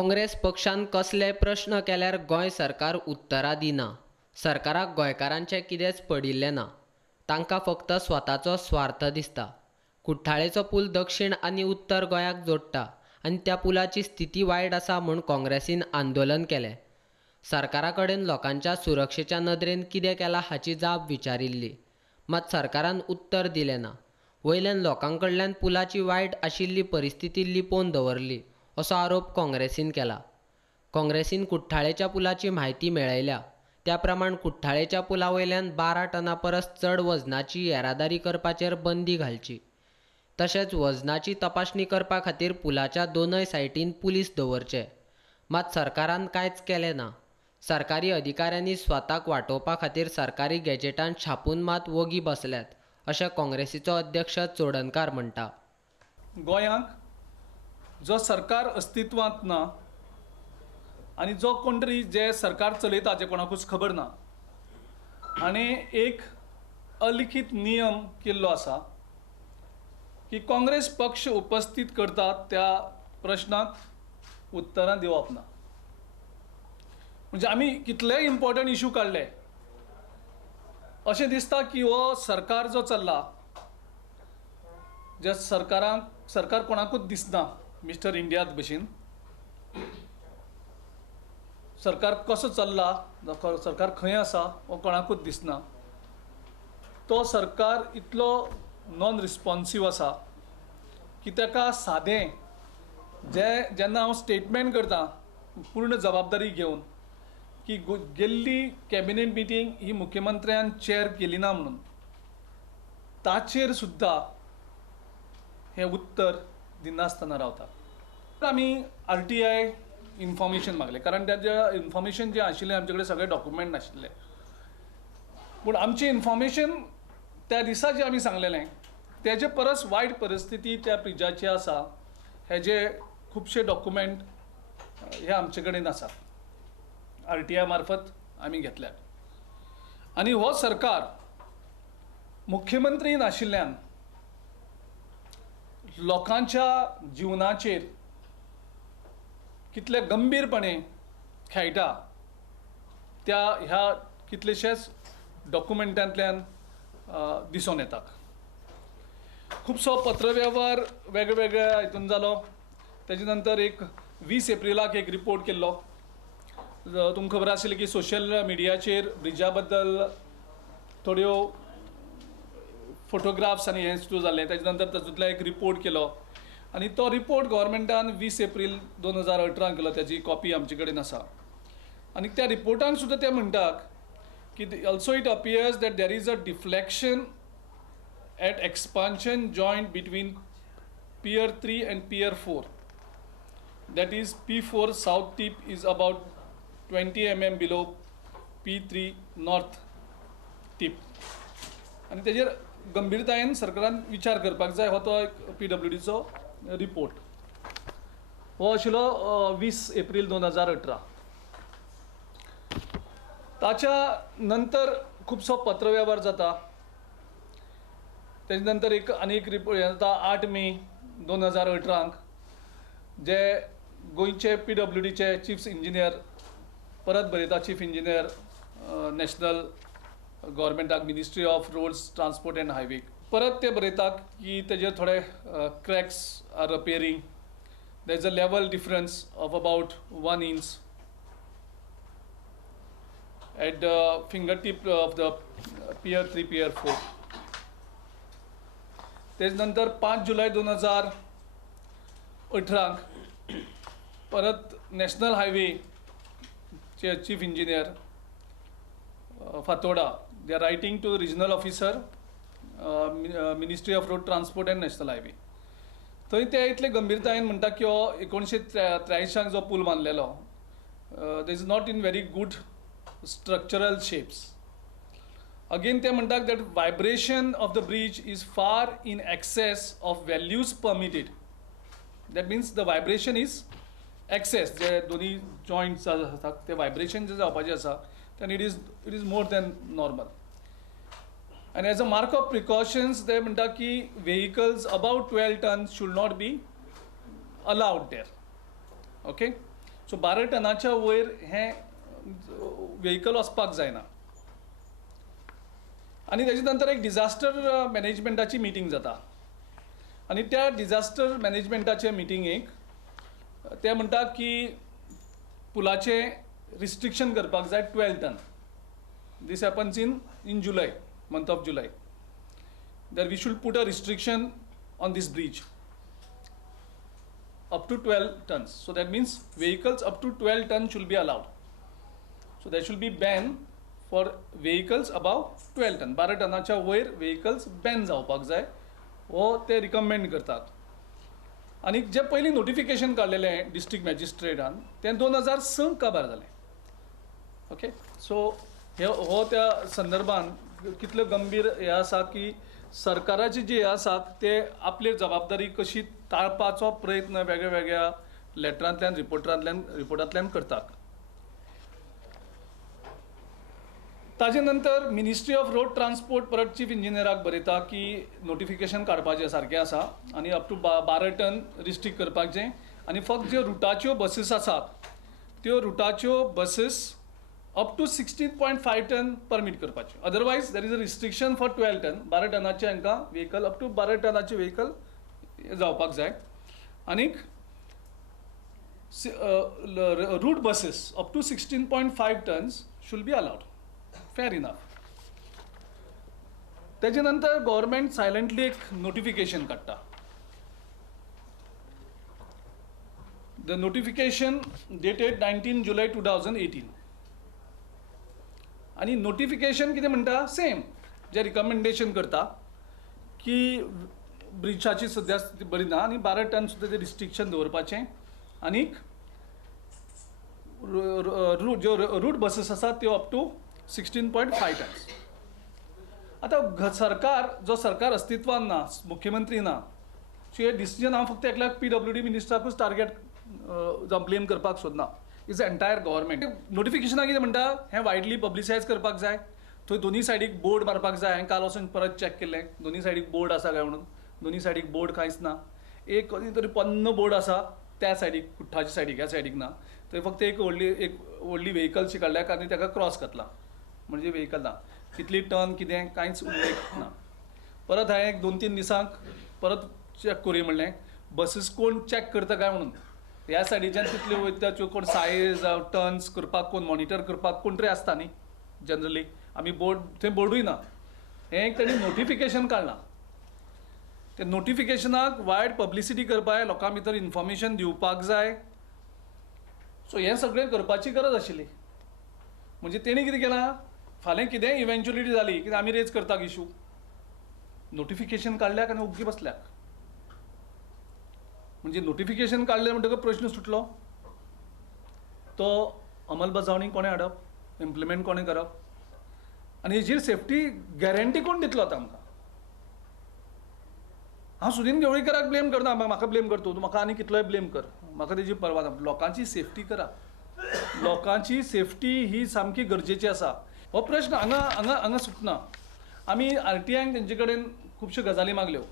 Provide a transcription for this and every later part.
काँग्रेस पक्षान कसले प्रश्न केल्यार गोंय सरकार उत्तरां दिना. सरकाराक गोंयकारांचें कितेंच पडिल्लें ना. तांकां फक्त स्वताचो स्वार्थ दिसता. कुठ्ठाळेचो पूल दक्षिण आनी उत्तर गोंयाक जोडटा आनी त्या पुलाची स्थिती वायट आसा म्हूण काँग्रेसीन आंदोलन केलें. सरकारा कडेन लोकांच्या सुरक्षेच्या नदरेन कितें केलां हाची जाप विचारिल्ली, मात सरकारान उत्तर दिलें ना. वयल्यान लोकां कडल्यान पुलाची वायट आशिल्ली परिस्थिती लिपोवन दवरली असो आरोप काँग्रेसीन केला. काँग्रेसीन कुठ्ठाळेच्या पुलाची म्हायती मेळयल्या. त्या प्रमाण कुठ्ठाळेच्या पुला वयल्यान 12 टना परस चड वजनाची येरादारी करपाचेर बंदी घालची. तशेंच वजनाची तपासणी करपा खातीर पुलाच्या दोनय सायटीन पुलीस दवरचे. मात सरकारान कांयच केलें ना. सरकारी अधिकाऱ्यांनी स्वताक वाटोवपा खातीर सरकारी गॅजेटांत छापून मात वगी बसल्यात अशें काँग्रेसीचो अध्यक्ष चोडणकार म्हणटा. गोंयांक जो सरकार अस्तित्वांत ना आनी जो कोण तरी जे सरकार चलयता जे कोणाकूच खबर ना हाणें एक अलिखीत नियम केल्लो आसा की काँग्रेस पक्ष उपस्थित करता त्या प्रश्नाक उत्तरां दिवप ना. म्हणजे आमी कितलेय इम्पॉर्टंट इशू काडले अशें दिसता की हो सरकार जो चल्ला ज्या सरकार कोणाकूच दिसना मिस्टर इंडिया भशेन. सरकार कसो चल्ला, सरकार खंय आसा हो कोणाकूच दिसना. तो सरकार इतलो नॉन रिस्पॉन्सिव आसा की ताका सादें जेन्ना हांव स्टेटमेंट करता पूर्ण जबाबदारी घेवन की गेल्ली कॅबिनेट मिटींग ही मुख्यमंत्र्यान चॅर केली ना म्हणून ताचेर सुद्दां हें उत्तर दिनासतना रावता. आमी RTI इन्फॉर्मेशन मागलें कारण त्या इन्फॉर्मेशन जें आशिल्लें आमचे कडेन सगळे डॉक्युमेंट नाशिल्ले. पूण आमचें इन्फॉर्मेशन त्या दिसा जें आमी सांगलेलें तेजे परस वायट परिस्थिती त्या ब्रिजाची आसा. हेजे खुबशे डॉक्युमेंट हे आमचे कडेन आसा. RTI मार्फत आमी घेतल्यात. आनी हो सरकार मुख्यमंत्री नाशिल्ल्यान लोकांच्या जिवनाचेर कितले गंभीरपणे खेळटा त्या ह्या कितलेशेच डॉक्युमेंटांतल्यान दिसून येता. खुबसो पत्रव्यवहार वेगवेगळ्या हितून जालो. तेजे नंतर एक 20 एप्रिलाक एक रिपोर्ट केल्लो. तुमकां खबर आशिल्लें की सोशल मिडियाचेर ब्रिजा बद्दल थोड्यो फोटोग्राफ्स आनी हें सुरू जाल्लें. तेजे नंतर तातूंतलो एक रिपोर्ट केलो आनी तो रिपोर्ट गव्हर्मेंटान 20 एप्रील 2018 केलो. त्याची कॉपी आमचे कडेन आसा. आनी त्या रिपोर्टान सुद्दां ते म्हणटात की also it appears that there is a deflection at expansion joint between Pier 3 and Pier 4. That is P4 south tip is about 20 mm below P3 north tip. आणि तेजेर गंभीरतायेन सरकारान विचार करपाक जाय. हो तो एक PWDचो रिपोर्ट हो आशिल्लो 20 एप्रील 2018. ताच्या नंतर खुबसो पत्रव्यवहार जाता. तेजे नंतर आनी एक रिपोर्ट जाता 8 मे 2018 जे गोंयचे PWDचे चीफ इंजिनियर परत बरयता. चीफ इंजिनियर नॅशनल गव्हर्मेंटाक ministry of roads transport and highway परत ते बरयतात की तेजे थोडे cracks are appearing. There is a level difference of about 1 inch at the fingertip of the Pier 3 Pier 4. तेज नंतर 5 जुलै 2018 परत नॅशनल हायवेचे chief engineer Fatorda they are writing to regional officer ministry of road transport and national highway. थंय ते इतले गंभीरतायेन म्हणटा की हो 1983 जो पूल बांदलेलो there is not in very good structural shapes. Again ते म्हणटात that vibration of the bridge is far in excess of values permitted. That means the vibration is excess. जे दोन्ही जॉयंट्स आसात ते वायब्रेशन जे जावपाचें आसा then it is more than normal. And as a mark of precautions they म्हणटा की vehicles above 12 tons should not be allowed there. Okay. So 12 टनाच्या वयर हें व्हेहिकल वचपाक जायना. आनी तेजे नंतर एक डिजास्टर मॅनेजमेंटाची मिटींग जाता आनी त्या डिजास्टर मॅनेजमेंटाचे मिटिंगेक ते म्हणटा की पुलाचे रिस्ट्रिक्शन करपाक जाय 12 ton. This happens in July, month of July. That we should put a restriction on this bridge up to 12 tons. So that means vehicles up to 12 tons should be allowed. So there should be ban for vehicles above 12 ton. 12 टनाच्या वयर vehicles ban जावपाक जाय हो ते recommend करतात. आनी जे पयलीं notification काडलेलें district मॅजिस्ट्रेटान तें 2006 काबार जालें. ओके, सो हो त्या संदर्भान कितलो गंभीर हे आसा की सरकाराची जी आसा ते आपली जबाबदारी कशी टाळपाचो प्रयत्न वेगळ्या वेगळ्या लेटरांतल्यान रिपोर्टांतल्यान करतात. ताजे नंतर मिनिस्ट्री ऑफ रोड ट्रान्सपोर्ट परत चीफ इंजिनियराक बरयता की नोटिफिकेशन काडपाचें सारकें आसा आनी अप टू 12 टन रिस्ट्रिक्ट करपाचें आनी फक्त ज्यो रुटाच्यो बसीस आसात त्यो रुटाच्यो basis up to 16.5 ton permit करपाचे. Otherwise there is a restriction for 12 ton. 12 टनाचे हांकां व्हेहिकल अप टू 12 टनाचे व्हेहिकल जावपाक जाय. आनीक route basis up to 16.5 tons should be allowed. Fair enough. तेजे नंतर गव्हर्मेंट सायलंटली एक नोटिफिकेशन काडटा. द नोटिफिकेशन डेटेड 19 जुलय 2018. आणि नोटिफिकेशन कितें म्हणटा सेम जे रिकमेंडेशन करता की ब्रिजाची सद्या स्थिती बरी ना आनी 12 टन सुद्दां ते रिस्ट्रिक्शन दवरपाचें आनीक ज्यो रूट बसीस आसात त्यो अप टू 16.5 टन्स. आतां सरकार अस्तित्वान ना, मुख्यमंत्री ना, सो हे डिसिजन हांव फक्त एकल्याक PWD मिनिस्टराकूच टार्गेट जावं ब्लेम करपाक सोदना. Is entire government. नोटिफिकेशनाक कितें म्हणटा हें वायडली पब्लिसायज करपाक जाय. थंय दोनी सायडीक बोर्ड मारपाक जाय. हांवें काल वचून परत चॅक केल्लें दोनी सायडीक बोर्ड आसा काय म्हणून. दोनी सायडीक बोर्ड कांयच ना. एक तरी पन्न बोर्ड आसा त्या सायडीक, कुठ्ठाच्या सायडीक, ह्या सायडीक ना. थंय फक्त एक व्हडली व्हेहिकलची काडल्याक आनी ताका क्रॉस घातला म्हणजे व्हेहिकल ना. कितली टन कितें कांयच उल्लेख ना. परत हांवें एक 2-3 दिसांक परत चॅक करूया म्हणलें बसीस कोण चॅक करता काय म्हणून. ह्या सायडीच्यान तितल्यो वयता त्यो कोण सायज टन्स करपाक कोण मॉनिटर करपाक कोण तरी आसता न्ही जनरली. आमी बोर्ड थंय बोर्डूय ना. हें एक ताणी नोटिफिकेशन काडलां. ते नोटिफिकेशनाक वायड पब्लिसिटी करपाक जाय, लोकां भितर इन्फॉर्मेशन दिवपाक जाय. सो हें सगळें करपाची गरज आशिल्ली. म्हणजे तेणी कितें केलां फाल्यां कितेंय इव्हेंच्युअलिटी जाली कितें आमी रेज करतात इशू. नोटिफिकेशन काडल्याक आनी ओग्गी बसल्याक. म्हणजे नोटिफिकेशन काडलें म्हणटकच प्रश्न सुटलो तो अंमलबजावणी कोणें हाडप, इम्प्लिमेंट कोणें करप आनी हेजेर सेफ्टी गॅरंटी कोण दितलो आतां आमकां. हांव सुदीन देवळीकराक ब्लेम करना, म्हाका ब्लेम कर तूं म्हाका आनी कितलोय ब्लेम कर, म्हाका तेजी परवा ना. लोकांची सेफ्टी करा. लोकांची सेफ्टी ही सामकी गरजेची आसा. हो प्रश्न हांगा सुटना. आमी RTIक तेंचे कडेन खुबश्यो गजाली मागल्यो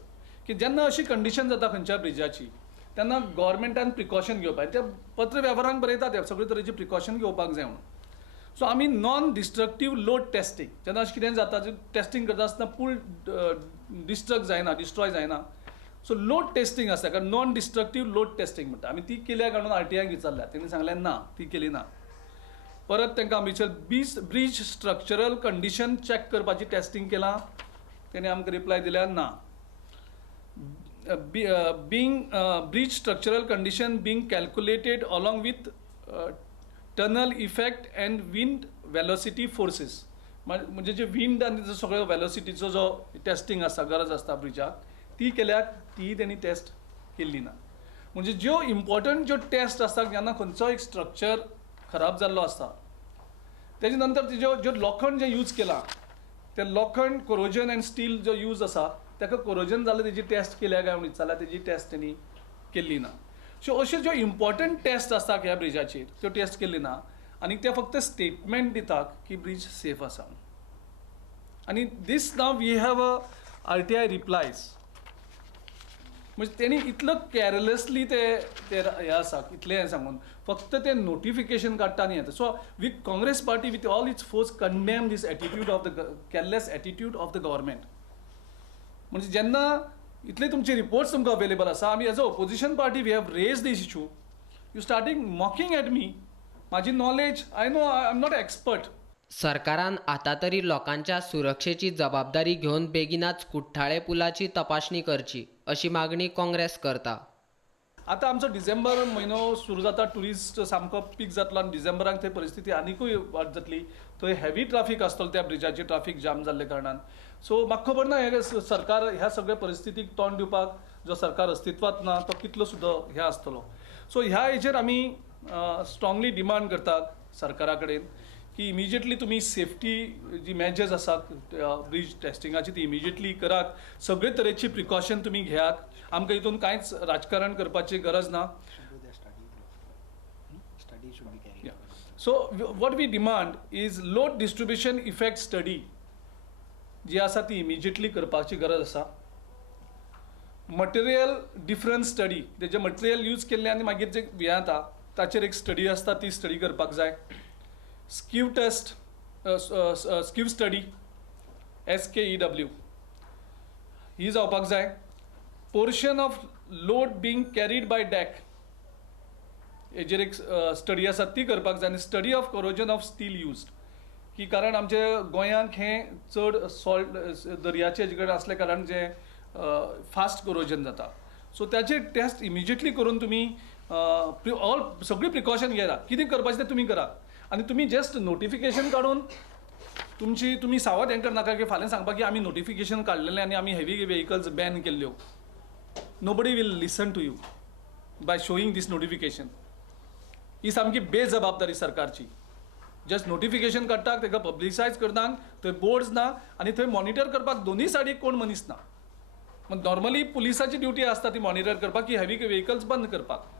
की जेन्ना अशी कंडिशन जाता खंयच्या ब्रिजाची तेन्ना गव्हर्मेंटान प्रिकॉशन घेवपाक जाय. ते पत्र वेव्हारांत बरयतात ते सगळे तरेची प्रिकॉशन घेवपाक जाय म्हणून. सो आमी नॉन डिस्ट्रक्टीव लोड टेस्टिंग जेन्ना अशें कितें जाता टेस्टिंग करता आसतना पूल डिस्ट्रॉय जायना. सो लोड टेस्टिंग आसता कारण नॉन डिस्ट्रक्टीव लोड टेस्टिंग म्हणटा आमी ती केल्या काडून RTIक विचारल्या. तेणी सांगलें ना ती केली ना. परत तांकां आमी ब्रीज स्ट्रक्चरल कंडिशन चॅक करपाची टेस्टिंग केलां. तेणी आमकां रिप्लाय दिल्या ना. Bridge structural condition being calculated along with tunnel effect and wind velocity forces. म्हणजे जे विंड आनी जो सगळ्यो वेलोसिटीचो जो टेस्टिंग आसता गरज आसता ब्रिजाक ती केल्याक ती तेणी टेस्ट केल्ली ना. म्हणजे ज्यो इम्पॉर्टंट ज्यो टेस्ट आसता जेन्ना खंयचो एक स्ट्रक्चर खराब जाल्लो आसता तेजे नंतर ज्यो लोखंड जे यूज केलां ते लोखंड कोरोजन अँड स्टील जो यूज आसा ताका कोरोजन जाल्यार तेजी टेस्ट केल्या काय म्हणून जाल्यार तेजी टेस्ट तेणी केल्ली ना. सो अश्यो ज्यो इम्पॉर्टंट टेस्ट आसता ह्या ब्रिजाचेर त्यो टेस्ट केल्ली ना आनी ते फक्त स्टेटमेंट दितात की ब्रिज सेफ आसा. आनी this now we have a RTI replies म्हणजे तेणी इतलो केअरलेसली ते हे आसा इतलें सांगून फक्त ते नोटिफिकेशन काडटा आनी येता. So we Congress party with all its force condemn this attitude of the careless attitude of the government. म्हणजे जेन्ना इतले तुमचे रिपोर्ट्स तुमकां अवेलेबल आसा, आमी as a opposition party we have raise this issue, you starting mocking at me. म्हाजी knowledge I know I am not expert. सरकारान आता तरी लोकांच्या सुरक्षेची जबाबदारी घेवन बेगीनाच कुठ्ठाळे पुलाची तपासणी करची अशी मागणी काँग्रेस करता. आतां आमचो डिसेंबर म्हयनो सुरू जाता, ट्युरिस्ट सामको पीक जातलो आनी डिसेंबराक थंय परिस्थिती आनिकूय वाड जातली. थंय हेवी ट्राफीक आसतलो, त्या ब्रिजाचेर ट्राफीक जाम जाल्ले कारणान. सो म्हाका खबर ना हे सरकार ह्या सगळ्या परिस्थितीक तोंड दिवपाक जो सरकार अस्तित्वात ना तो कितलो सुद्दां हे आसतलो. सो ह्या हेचेर आमी स्ट्रॉंगली डिमांड करतात सरकारा कडेन की इमिजिएटली तुमी सेफ्टी जी मेजर्स आसात ब्रिज टेस्टिंगाची ती इमिजिएटली करात. सगळे तरेची प्रिकॉशन तुमी घेयात. आमकां हितून कांयच राजकारण करपाची गरज ना. So what we demand is load distribution effect study जी आसा ती इमिजिएटली करपाची गरज आसा. मटेरियल डिफरन्स स्टडी, तेजे मटेरियल यूज केल्ले आनी मागीर जे हें जाता ताचेर एक स्टडी आसता ती स्टडी करपाक जाय. Skew test skew study SKEW ही जावपाक जाय. Portion of load being carried by deck हेजेर एक स्टडी आसा ती करपाक जाय. आनी study of corrosion of steel used की कारण आमचे गोंयांत हें चड सॉल्ट दर्याचे हेजे कडेन आसले कारणान जे फास्ट करोजन जाता. सो त्याचे टेस्ट इमिजिएटली करून तुमी ऑल सगळी प्रिकॉशन घेयात. कितें करपाचें तें तुमी करात. आनी तुमी जस्ट नोटिफिकेशन काडून तुमी सावध हें करनाका की फाल्यां सांगपाक की आमी नोटिफिकेशन काडलेलें आनी आमी हेवी व्हेकल्स बॅन केल्ल्यो. Nobody will listen to you by showing this notification. ही सामकी बेजबाबदारी सरकारची. जस्ट नोटिफिकेशन काडटात, ताका पब्लिसायज करनात, थंय बोर्ड्स ना आनी थंय मॉनिटर करपाक दोनूय सायडीक कोण मनीस ना. नॉर्मली पुलिसाची ड्युटी आसता ती मॉनिटर करपाक की हेवी व्हेकल्स बंद करपाक.